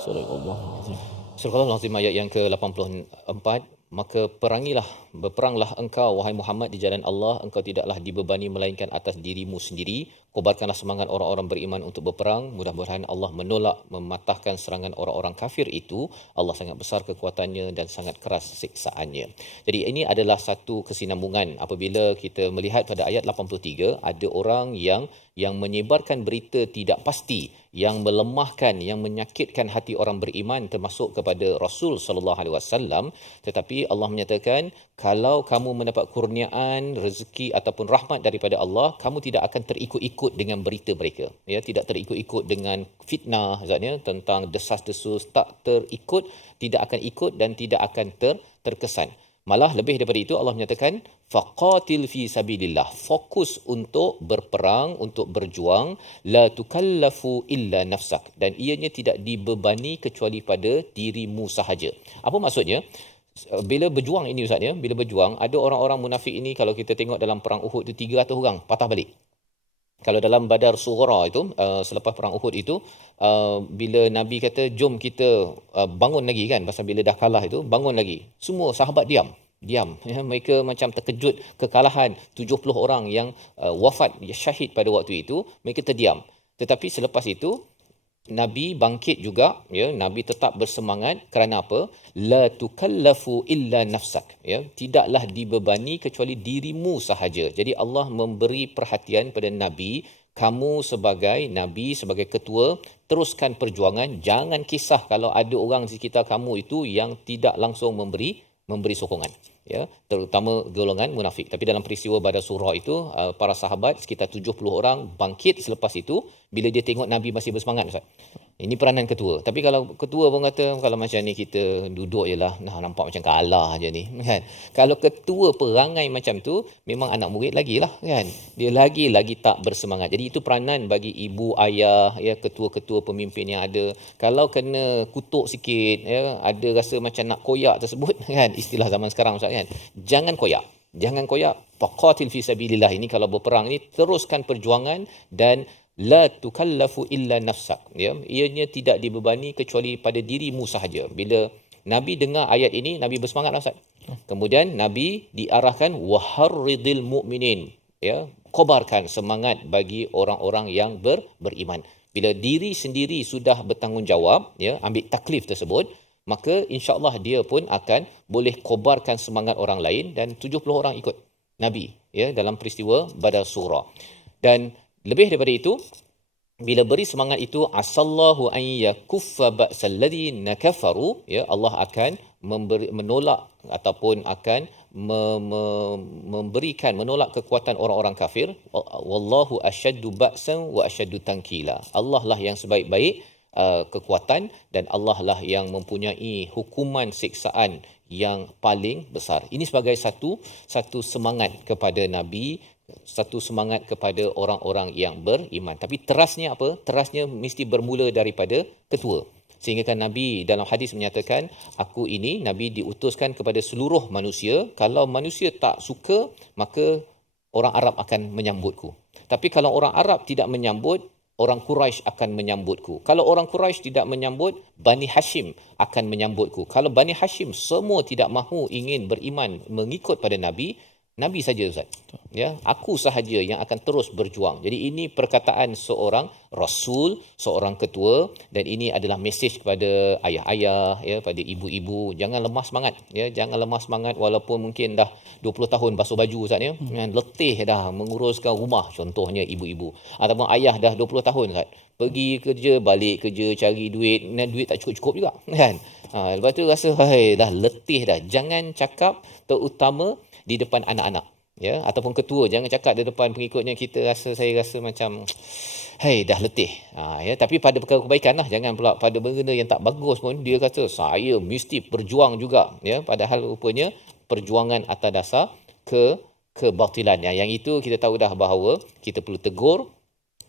صدق الله العظيم. Surah Al-Azim ayat yang ke-84, maka berperanglah engkau wahai Muhammad di jalan Allah, engkau tidaklah dibebani melainkan atas dirimu sendiri. Kobarkanlah semangat orang-orang beriman untuk berperang, mudah-mudahan Allah menolak mematahkan serangan orang-orang kafir itu. Allah sangat besar kekuatannya dan sangat keras siksaannya. Jadi ini adalah satu kesinambungan apabila kita melihat pada ayat 83, ada orang yang menyebarkan berita tidak pasti, yang melemahkan, yang menyakitkan hati orang beriman termasuk kepada Rasul sallallahu alaihi wasallam. Tetapi Allah menyatakan, kalau kamu mendapat kurniaan, rezeki ataupun rahmat daripada Allah, kamu tidak akan terikut-ikut dengan berita mereka. Ya, tidak terikut-ikut dengan fitnah zatnya tentang desas-desus, tak terikut, tidak akan ikut dan tidak akan terkesan. Malah lebih daripada itu Allah menyatakan faqatil fi sabilillah, fokus untuk berperang, untuk berjuang, la tukallafu illa nafsak, dan ianya tidak dibebani kecuali pada dirimu sahaja. Apa maksudnya? Bila berjuang ini Ustaz ya, bila berjuang ada orang-orang munafik ini, kalau kita tengok dalam perang Uhud itu 300 orang patah balik. Kalau dalam Badar Sughra itu selepas perang Uhud itu bila Nabi kata jom kita bangun lagi kan, pasal bila dah kalah itu bangun lagi, semua sahabat diam ya, mereka macam terkejut kekalahan 70 orang yang wafat syahid pada waktu itu, mereka terdiam. Tetapi selepas itu Nabi bangkit juga ya, Nabi tetap bersemangat kerana apa? La tukallafu illa nafsak ya, tidaklah dibebani kecuali dirimu sahaja. Jadi Allah memberi perhatian pada Nabi, kamu sebagai Nabi, sebagai ketua, teruskan perjuangan, jangan kisah kalau ada orang di sekitar kamu itu yang tidak langsung memberi sokongan ya, terutama golongan munafik. Tapi dalam peristiwa Badar Surah itu para sahabat sekitar 70 orang bangkit selepas itu bila dia tengok Nabi masih bersemangat Ustaz. Ini peranan ketua. Tapi kalau ketua pun kata kalau macam ni kita duduk jelah, nampak macam kalah je ni kan. Kalau ketua perangai macam tu, memang anak murid lagilah kan. Dia lagi tak bersemangat. Jadi itu peranan bagi ibu, ayah ya, ketua-ketua pemimpin yang ada. Kalau kena kutuk sikit ya, ada rasa macam nak koyak tersebut kan, istilah zaman sekarang Ustaz kan. Jangan koyak. Faqatil fi sabilillah, ini kalau berperang ni teruskan perjuangan dan la tukallafu illa nafsak ya, ianya tidak dibebani kecuali pada dirimu sahaja. Bila Nabi dengar ayat ini, Nabi bersemangat Ustaz. Kemudian Nabi diarahkan waharridil mu'minin ya, kobarkan semangat bagi orang-orang yang beriman. Bila diri sendiri sudah bertanggungjawab ya, ambil taklif tersebut, maka insya-Allah dia pun akan boleh kobarkan semangat orang lain, dan 70 orang ikut Nabi ya dalam peristiwa Badar Surah. Dan lebih daripada itu, bila beri semangat itu, asallahu an yakuffa ba'sal ladzina kafaru ya, Allah akan menolak ataupun akan menolak kekuatan orang-orang kafir. Wallahu asyaddu ba'san wa asyaddu tankila. Allah lah yang sebaik-baik kekuatan, dan Allah lah yang mempunyai hukuman siksaan yang paling besar. Ini sebagai satu semangat kepada Nabi satu semangat kepada orang-orang yang beriman. Tapi terasnya apa? Terasnya mesti bermula daripada ketua. Sehingga kan Nabi dalam hadis menyatakan, aku ini Nabi diutuskan kepada seluruh manusia. Kalau manusia tak suka, maka orang Arab akan menyambutku. Tapi kalau orang Arab tidak menyambut, orang Quraisy akan menyambutku. Kalau orang Quraisy tidak menyambut, Bani Hashim akan menyambutku. Kalau Bani Hashim semua tidak mahu ingin beriman mengikut pada Nabi, Nabi saja Ustaz. Ya, aku sahaja yang akan terus berjuang. Jadi ini perkataan seorang rasul, seorang ketua, dan ini adalah mesej kepada ayah-ayah, ya, pada ibu-ibu, jangan lemah semangat, ya, jangan lemah semangat walaupun mungkin dah 20 tahun basuh baju Ustaz, ya. Letih dah menguruskan rumah, contohnya ibu-ibu, ataupun ayah dah 20 tahun Ustaz. Pergi kerja, balik kerja, cari duit, dan duit tak cukup-cukup juga, kan? Lepas tu rasa dah letih dah. Jangan cakap terutama di depan anak-anak, ya, ataupun ketua, jangan cakap di depan pengikutnya, saya rasa macam dah letih. Ya, tapi pada perkara kebaikan lah, jangan pula pada benda yang tak bagus pun dia kata saya mesti berjuang juga, ya, padahal rupanya perjuangan atas dasar kebatilan. Yang itu kita tahu dah bahawa kita perlu tegur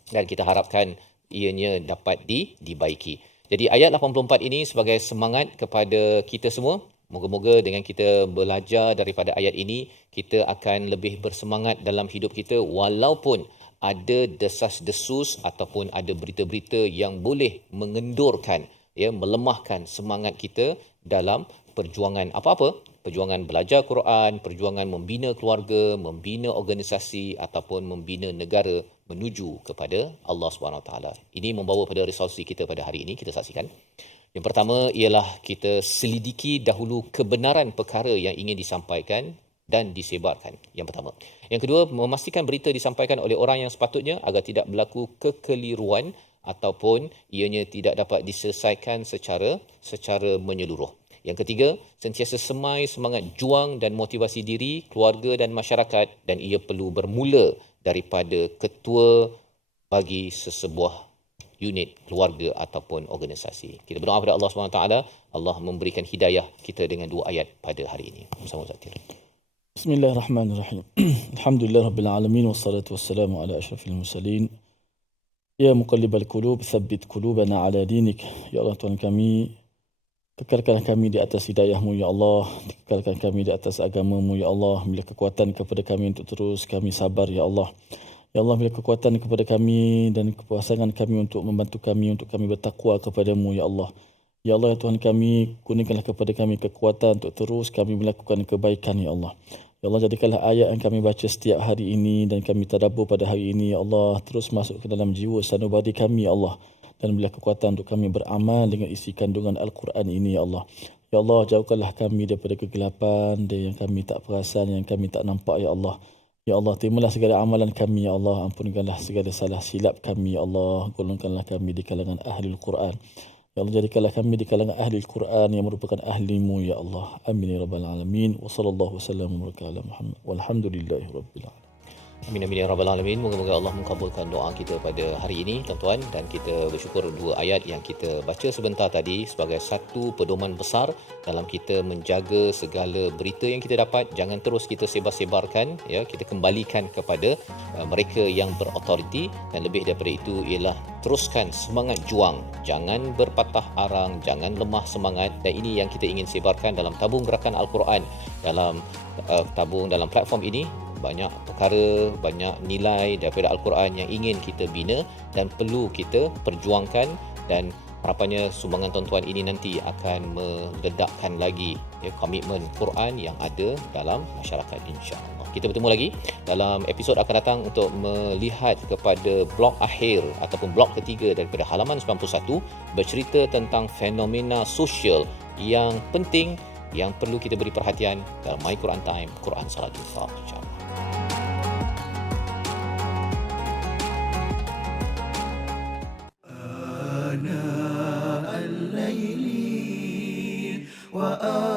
dan kita harapkan ianya dapat dibaiki. Jadi ayat 84 ini sebagai semangat kepada kita semua. Moga-moga dengan kita belajar daripada ayat ini, kita akan lebih bersemangat dalam hidup kita walaupun ada desas-desus ataupun ada berita-berita yang boleh mengendurkan, ya, melemahkan semangat kita dalam perjuangan apa-apa. Perjuangan belajar Quran, perjuangan membina keluarga, membina organisasi ataupun membina negara menuju kepada Allah SWT. Ini membawa pada resolusi kita pada hari ini, kita saksikan. Yang pertama ialah kita selidiki dahulu kebenaran perkara yang ingin disampaikan dan disebarkan. Yang pertama. Yang kedua, memastikan berita disampaikan oleh orang yang sepatutnya agar tidak berlaku kekeliruan ataupun ianya tidak dapat diselesaikan secara menyeluruh. Yang ketiga, sentiasa semai semangat juang dan motivasi diri, keluarga dan masyarakat, dan ia perlu bermula daripada ketua bagi sesebuah unit keluarga ataupun organisasi. Kita berdoa kepada Allah SWT, Allah memberikan hidayah kita dengan dua ayat pada hari ini. Bersama Ustaz Tir. Bismillahirrahmanirrahim. Alhamdulillah rabbil alamin wassalatu wassalamu ala asyrafil mursalin. Ya muqallibal qulub, tsabbit qulubana ala dinik. Ya Allah Tuhan kami, kekalkan kami di atas hidayah-Mu ya Allah, kekalkan kami di atas agama-Mu ya Allah, beri kekuatan kepada kami untuk terus kami sabar ya Allah. Ya Allah, beri kekuatan kepada kami dan kepasangan kami untuk membantu kami, untuk kami bertakwa kepadamu, ya Allah. Ya Allah, ya Tuhan kami, kurniakanlah kepada kami kekuatan untuk terus kami melakukan kebaikan, ya Allah. Ya Allah, jadikanlah ayat yang kami baca setiap hari ini dan kami tadabbur pada hari ini, ya Allah, terus masuk ke dalam jiwa sanubari kami, ya Allah. Dan berilah kekuatan untuk kami beramal dengan isi kandungan Al-Quran ini, ya Allah. Ya Allah, jauhkanlah kami daripada kegelapan, yang kami tak perasan, yang kami tak nampak, ya Allah. Ya Allah, terimalah segala amalan kami, ya Allah. Ampunkanlah segala salah silap kami, ya Allah. Golongkanlah kami di kalangan ahli Al-Quran. Ya Allah, jadikanlah kami di kalangan ahli Al-Quran yang merupakan ahli-Mu, ya Allah. Amin ya rabbal alamin. Wa sallallahu wasallam wa baraka ala Muhammad. Walhamdulillahi rabbil alamin. Amin amin ya rabbal alamin. Moga-moga Allah mengabulkan doa kita pada hari ini, tuan-tuan, dan kita bersyukur dua ayat yang kita baca sebentar tadi sebagai satu pedoman besar dalam kita menjaga segala berita yang kita dapat, jangan terus kita sebar-sebarkan, ya, kita kembalikan kepada mereka yang berautoriti, dan lebih daripada itu ialah teruskan semangat juang, jangan berpatah arang, jangan lemah semangat, dan ini yang kita ingin sebarkan dalam tabung gerakan Al-Quran, dalam tabung dalam platform ini. Banyak perkara, banyak nilai daripada Al-Quran yang ingin kita bina dan perlu kita perjuangkan, dan harapannya sumbangan tuan-tuan ini nanti akan meledakkan lagi, ya, komitmen Quran yang ada dalam masyarakat, insya-Allah. Kita bertemu lagi dalam episod akan datang untuk melihat kepada blok akhir ataupun blok ketiga daripada halaman 91, bercerita tentang fenomena sosial yang penting yang perlu kita beri perhatian dalam My Quran Time, Quran Salatul Fatihah.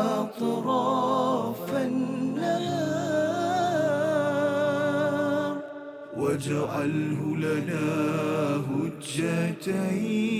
وأطراف النهار واجعله لنا هجتين